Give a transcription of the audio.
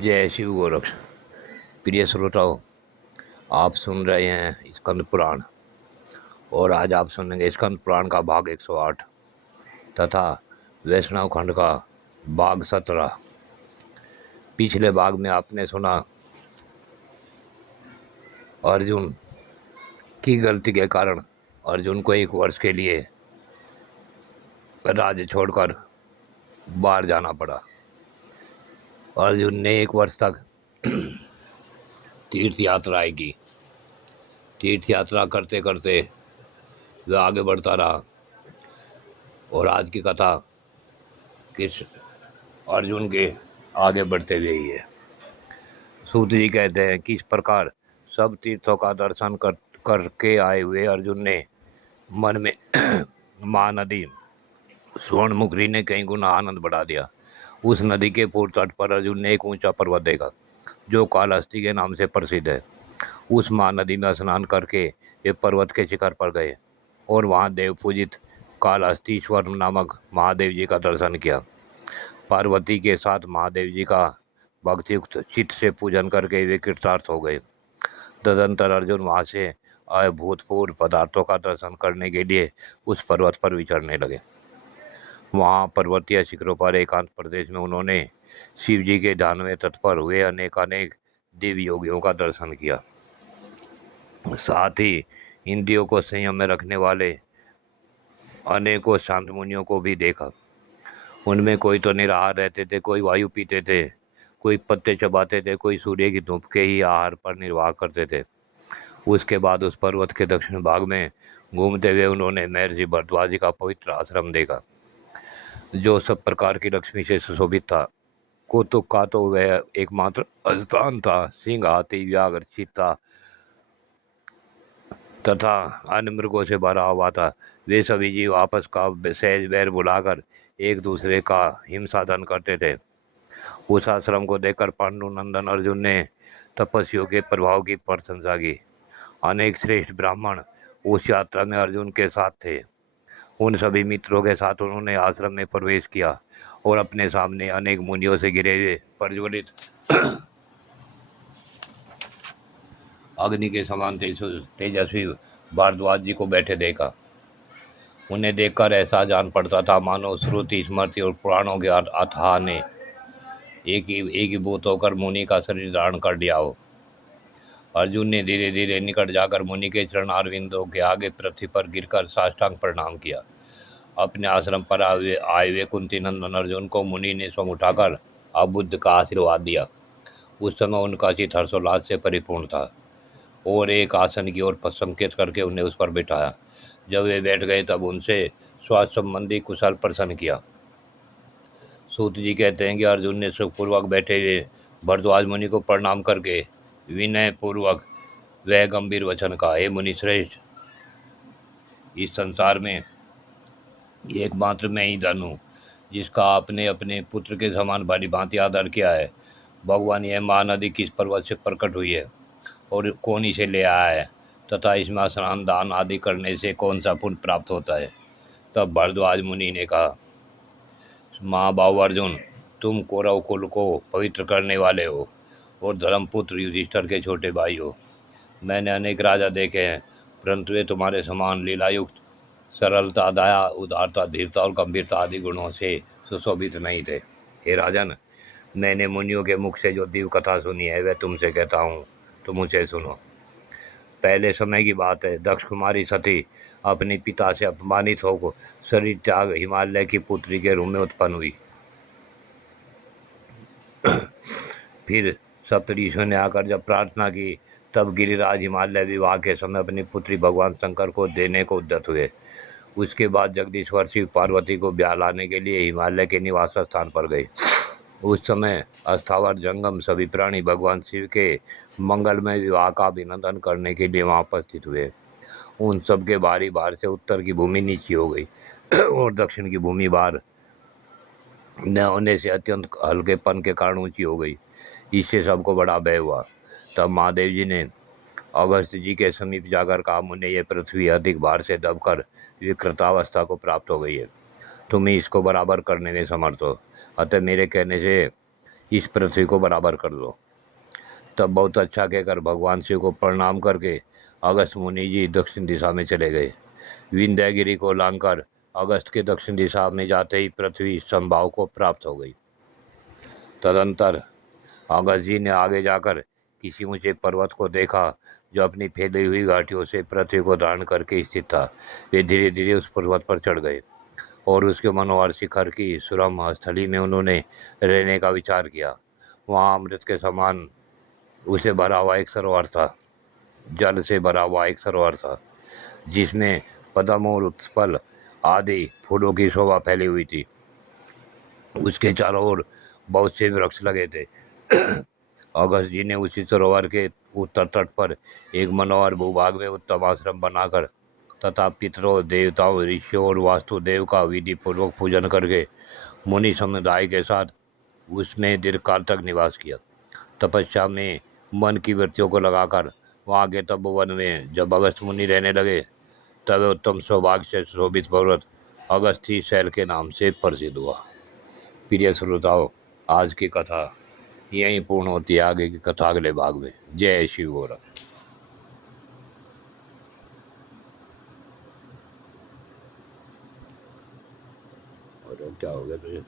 जय शिव गोरक्ष। प्रिय श्रोताओं, आप सुन रहे हैं स्कंद पुराण और आज आप सुनेंगे स्कंद पुराण का भाग 108 तथा वैष्णव खंड का भाग 17। पिछले भाग में आपने सुना अर्जुन की गलती के कारण अर्जुन को 1 वर्ष के लिए राज्य छोड़कर बाहर जाना पड़ा। अर्जुन ने 1 वर्ष तक तीर्थ यात्राएं की। तीर्थ यात्रा करते करते वह आगे बढ़ता रहा और आज की कथा किस अर्जुन के आगे बढ़ते हुए ही है। सूत जी कहते हैं कि इस प्रकार सब तीर्थों का दर्शन करके आए हुए अर्जुन ने मन में महानदी स्वर्णमुखी ने कई गुना आनंद बढ़ा दिया। उस नदी के पूर्व तट पर अर्जुन ने एक ऊंचा पर्वत देखा जो कालहस्ती के नाम से प्रसिद्ध है। उस महानदी में स्नान करके वे पर्वत के शिखर पर गए और वहां देव पूजित कालहस्तीश्वर नामक महादेव जी का दर्शन किया। पार्वती के साथ महादेव जी का भक्तियुक्त चित्त से पूजन करके वे कृतार्थ हो गए। तदंतर अर्जुन वहां से अभूतपूर्व पदार्थों का दर्शन करने के लिए उस पर्वत पर विचरने लगे। वहां पर्वतीय शिखरों पर एकांत प्रदेश में उन्होंने शिव जी के दानवे तट पर हुए अनेक दिव्य योगियों का दर्शन किया। साथ ही इंद्रियों को संयम में रखने वाले अनेकों शांत मुनियों को भी देखा। उनमें कोई तो निराहार रहते थे, कोई वायु पीते थे, कोई पत्ते चबाते थे, कोई सूर्य की धूप के ही आहार पर निर्वाह करते थे। उसके बाद उस पर्वत के दक्षिण भाग में घूमते हुए उन्होंने महर्षि भरद्वाज का पवित्र आश्रम देखा जो सब प्रकार की लक्ष्मी से सुशोभित था। कौतुक का तो वह एकमात्र स्थान था। सिंह, हाथी, व्याघ्र, चीता तथा अन्य मृगों से भरा हुआ था। वे सभी जीव आपस का सहज बैर बुलाकर एक दूसरे का हिंसादन करते थे। उस आश्रम को देखकर पांडुनंदन अर्जुन ने तपस्वियों के प्रभाव की प्रशंसा की। अनेक श्रेष्ठ ब्राह्मण उस यात्रा में अर्जुन के साथ थे। उन सभी मित्रों के साथ उन्होंने आश्रम में प्रवेश किया और अपने सामने अनेक मुनियों से घिरे हुए प्रज्वलित अग्नि के समान तेजस्वी भारद्वाज जी को बैठे देखा। उन्हें देखकर ऐसा जान पड़ता था मानो श्रुति, स्मृति और पुराणों के अथाह ने एक ही भूत होकर मुनि का शरीर धारण कर लिया हो। अर्जुन ने धीरे धीरे निकट जाकर मुनि के चरण अरविंदों के आगे पृथ्वी पर गिरकर साष्टांग प्रणाम किया। अपने आश्रम पर आए हुए कुंती नंदन अर्जुन को मुनि ने स्वयं उठाकर अबुद्ध का आशीर्वाद दिया। उस समय उनका चित्त हर्षोल्लास से परिपूर्ण था और एक आसन की ओर संकेत करके उन्हें उस पर बिठाया। जब वे बैठ गए तब उनसे स्वास्थ्य संबंधी कुशल प्रश्न किया। सूत जी कहते हैं कि अर्जुन ने सुखपूर्वक बैठे हुए भरद्वाज मुनि को प्रणाम करके विनय पूर्वक वह गंभीर वचन कहा, हे मुनि श्रेष्ठ, इस संसार में एकमात्र मैं ही धन हूँ जिसका आपने अपने पुत्र के समान भली भांति आदर किया है। भगवान, यह महानदी किस पर्वत से प्रकट हुई है और कौन इसे ले आया है तथा इसमें स्नान दान आदि करने से कौन सा पुण्य प्राप्त होता है। तब भरद्वाज मुनि ने कहा, महाबाहु अर्जुन, तुम कौरव कुल को पवित्र करने वाले हो और धर्मपुत्र युधिष्ठिर के छोटे भाई हो। मैंने अनेक राजा देखे हैं परंतु वे तुम्हारे समान लीलायुक्त सरलता, दया, उदारता, धीरता और गंभीरता आदि गुणों से सुशोभित नहीं थे। हे राजन, मैंने मुनियों के मुख से जो दिव्य कथा सुनी है वह तुमसे कहता हूँ, तुम उसे सुनो। पहले समय की बात है, दक्ष कुमारी सती अपने पिता से अपमानित होकर शरीर त्याग हिमालय की पुत्री के रूप में उत्पन्न हुई। फिर सप्तऋषियों ने आकर जब प्रार्थना की तब गिरिराज हिमालय विवाह के समय अपनी पुत्री भगवान शंकर को देने को उद्यत हुए। उसके बाद जगदीश्वर शिव पार्वती को ब्याह लाने के लिए हिमालय के निवास स्थान पर गए। उस समय अस्थावर जंगम सभी प्राणी भगवान शिव के मंगलमय विवाह का अभिनंदन करने के लिए वहां उपस्थित हुए। उन सब के भारी भार से उत्तर की भूमि नीची हो गई और दक्षिण की भूमि भार न होने से अत्यंत हल्केपन के कारण ऊंची हो गई। इससे सबको बड़ा भय हुआ। तब महादेव जी ने अगस्त जी के समीप जाकर कहा, मुझे यह पृथ्वी अधिक भार से दबकर विकृतावस्था को प्राप्त हो गई है। तुम ही इसको बराबर करने में समर्थ हो, अतः मेरे कहने से इस पृथ्वी को बराबर कर दो। तब बहुत अच्छा कहकर भगवान शिव को प्रणाम करके अगस्त मुनि जी दक्षिण दिशा में चले गए। विंध्यगिरी को लांघकर अगस्त के दक्षिण दिशा में जाते ही पृथ्वी समभाव को प्राप्त हो गई। तदंतर अगस्त जी ने आगे जाकर किसी ऊंचे पर्वत को देखा जो अपनी फैली हुई घाटियों से पृथ्वी को धारण करके स्थित था। वे धीरे धीरे उस पर्वत पर चढ़ गए और उसके मनोहर शिखर की सुरम स्थली में उन्होंने रहने का विचार किया। वहाँ अमृत के समान उसे भरा हुआ एक सरोवर था, जल से भरा हुआ एक सरोवर था, जिसमें पद्म और उत्पल आदि फूलों की शोभा फैली हुई थी। उसके चारों ओर बहुत से वृक्ष लगे थे। अगस्त जी ने उसी सरोवर के उत्तर तट पर एक मनोहर भूभाग में उत्तम आश्रम बनाकर तथा पितरों, देवताओं, ऋषियों और वास्तुदेव का विधि पूर्वक पूजन करके मुनि समुदाय के साथ उसमें दीर्घकाल तक निवास किया। तपस्या में मन की वृत्तियों को लगाकर वहाँ के तपोवन में जब अगस्त मुनि रहने लगे, तब उत्तम सौभाग्य से शोभित पर्वत अगस्ती शैल के नाम से प्रसिद्ध हुआ। प्रिय श्रोताओं, आज की कथा यहीं पूर्ण होती है। आगे की कथा अगले भाग में। जय शिव गोरा। और क्या हो गया तुझे?